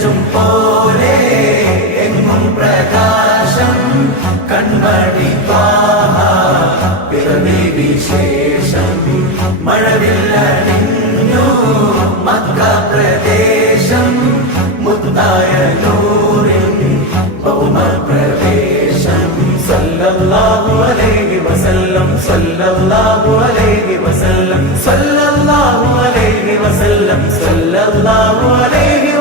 പഞ്ചും പോലെ എങ്ങും പ്രകാശം കൺമണി ത്വാഹ പിറവി വിശേഷം മഴവില്ലണിഞ്ഞു മക്ക പ്രദേശം മുത്തായ നൂറിൻ ഭൗമപ്രവേശം സല്ലല്ലാഹു അലൈഹി വസല്ലം സല്ലല്ലാഹു അലൈഹി വസല്ലം സല്ലല്ലാഹു അലൈഹി വസല്ലം സല്ലല്ലാഹു അലൈഹി